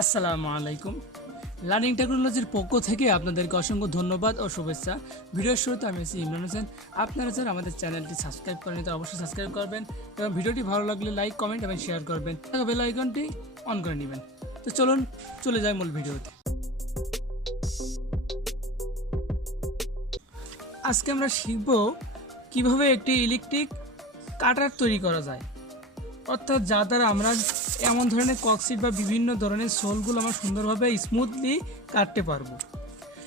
আসসালামু আলাইকুম। লার্নিং টেকনোলজির পক্ষ থেকে আপনাদেরকে অসংখ্য ধন্যবাদ ও শুভেচ্ছা। ভিডিওর শুরুতে আমি আছি ইমরান হোসেন। আপনারা যারা আমাদের চ্যানেলটি সাবস্ক্রাইব করেন তারা অবশ্যই সাবস্ক্রাইব করবেন এবং ভিডিওটি ভালো লাগলে লাইক, কমেন্ট এবং শেয়ার করবেন। বেল আইকনটি অন করে নেবেন। তো চলুন চলে যাই মূল ভিডিওতে। আজকে আমরা শিখব কিভাবে একটি ইলেকট্রিক কাটার তৈরি করা যায়, অর্থাৎ যা দ্বারা আমরা এমন ধরনের ককশিট বা বিভিন্ন ধরনের সোলগুলো আমরা সুন্দরভাবে স্মুথলি কাটতে পারবো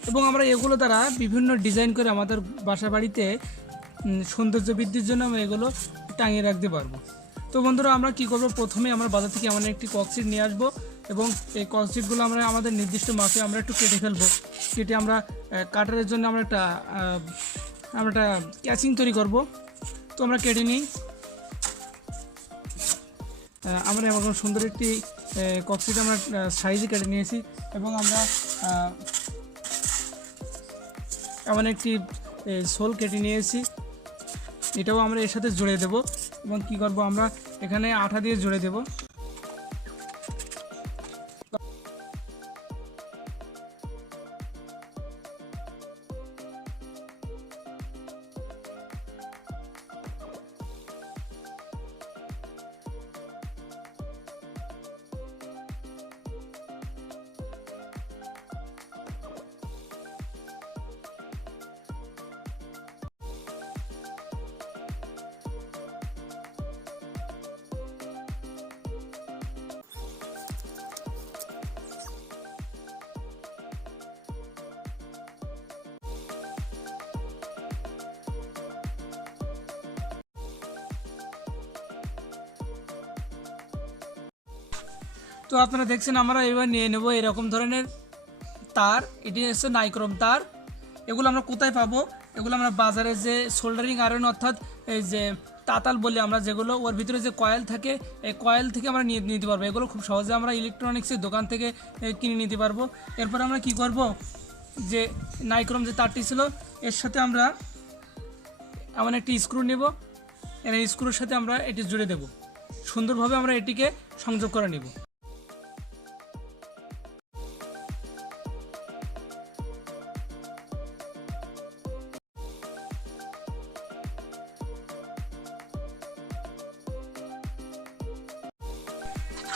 এবং আমরা এগুলো দ্বারা বিভিন্ন ডিজাইন করে আমাদের বাসা বাড়িতে সৌন্দর্য বৃদ্ধির জন্য আমরা এগুলো টাঙিয়ে রাখতে পারবো। তো বন্ধুরা, আমরা কি করব, প্রথমে আমরা বাজার থেকে এমন একটি ককশিট নিয়ে আসবো এবং এই ককশিটগুলো আমরা আমাদের নির্দিষ্ট মাপে আমরা একটু কেটে ফেলবো। কেটে আমরা কাটারের জন্য আমরা একটা ক্যাচিং তৈরি করব। তো আমরা কেটে নিই। আমরা এমন সুন্দর একটি ককশিট আমরা সাইজে কেটে নিয়েছি এবং আমরা এমন একটি সোল কেটে নিয়েছি। এটাও আমরা এর সাথে জুড়ে দেব এবং কি করব, আমরা এখানে আঠা দিয়ে জুড়ে দেব। তো আপনারা দেখছেন, আমরা এবার নিয়ে নেব এরকম ধরনের তার। এটি হচ্ছে নাইক্রোম তার। এগুলো আমরা কোথায় পাবো? এগুলো আমরা বাজারে যে সোল্ডারিং আয়রন, অর্থাৎ এই যে তাতাল বলি আমরা, যেগুলো ওর ভিতরে যে কয়েল থাকে, এই কয়েল থেকে আমরা নিতে পারবো। এগুলো খুব সহজে আমরা ইলেকট্রনিক্সের দোকান থেকে কিনে নিতে পারবো। এরপর আমরা কি করব, যে নাইক্রোম যে তারটি ছিল এর সাথে আমরা এমন একটি স্ক্রু নেব। এই স্ক্রুর সাথে আমরা এটি জুড়ে দেব। সুন্দরভাবে আমরা এটিকে সংযোগ করে নেব।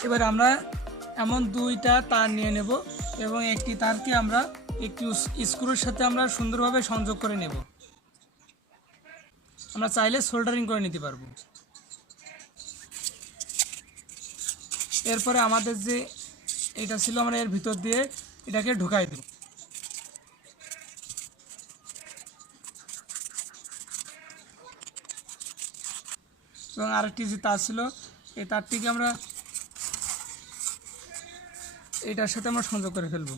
এবার আমরা এমন দুইটা তার নিয়ে নেব এবং একটি তারকে আমরা একটি স্ক্রুর সাথে আমরা সুন্দরভাবে সংযোগ করে নেব। আমরা চাইলে সোল্ডারিং করে নিতে পারবো। এরপরে আমাদের যে এটা ছিল, আমরা এর ভিতর দিয়ে এটাকে ঢুকাই দেব। এবং আরেকটি যে তার ছিল, এই তারটিকে আমরা এটার সাথে আমরা সংযোগ করে ফেলবো।